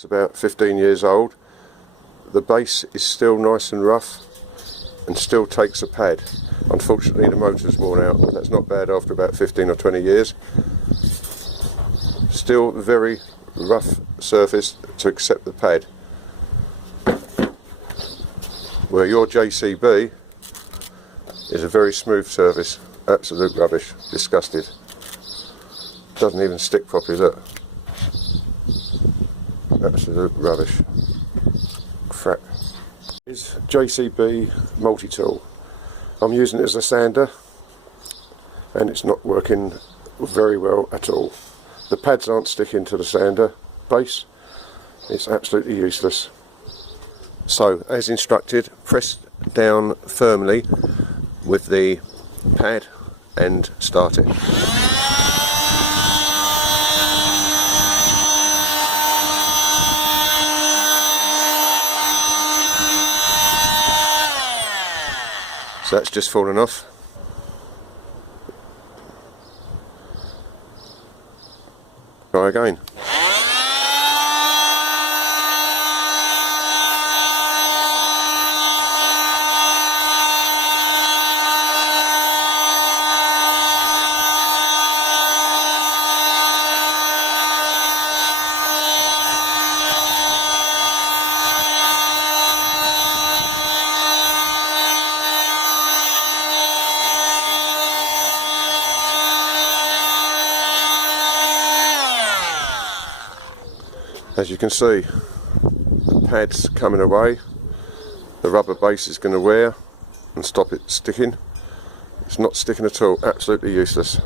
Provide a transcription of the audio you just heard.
It's about 15 years old. The base is still nice and rough and still takes a pad. Unfortunately the motor's worn out, but that's not bad after about 15 or 20 years. Still very rough surface to accept the pad. Where your JCB is a very smooth surface. Absolute rubbish. Disgusted. Doesn't even stick properly, look. Absolute rubbish. Crap. It's JCB Multi Tool. I'm using it as a sander and it's not working very well at all. The pads aren't sticking to the sander base. It's absolutely useless. So, as instructed, press down firmly with the pad and start it. So that's just fallen off. Try again. As you can see, the pad's coming away, the rubber base is going to wear and stop it sticking. It's not sticking at all, absolutely useless.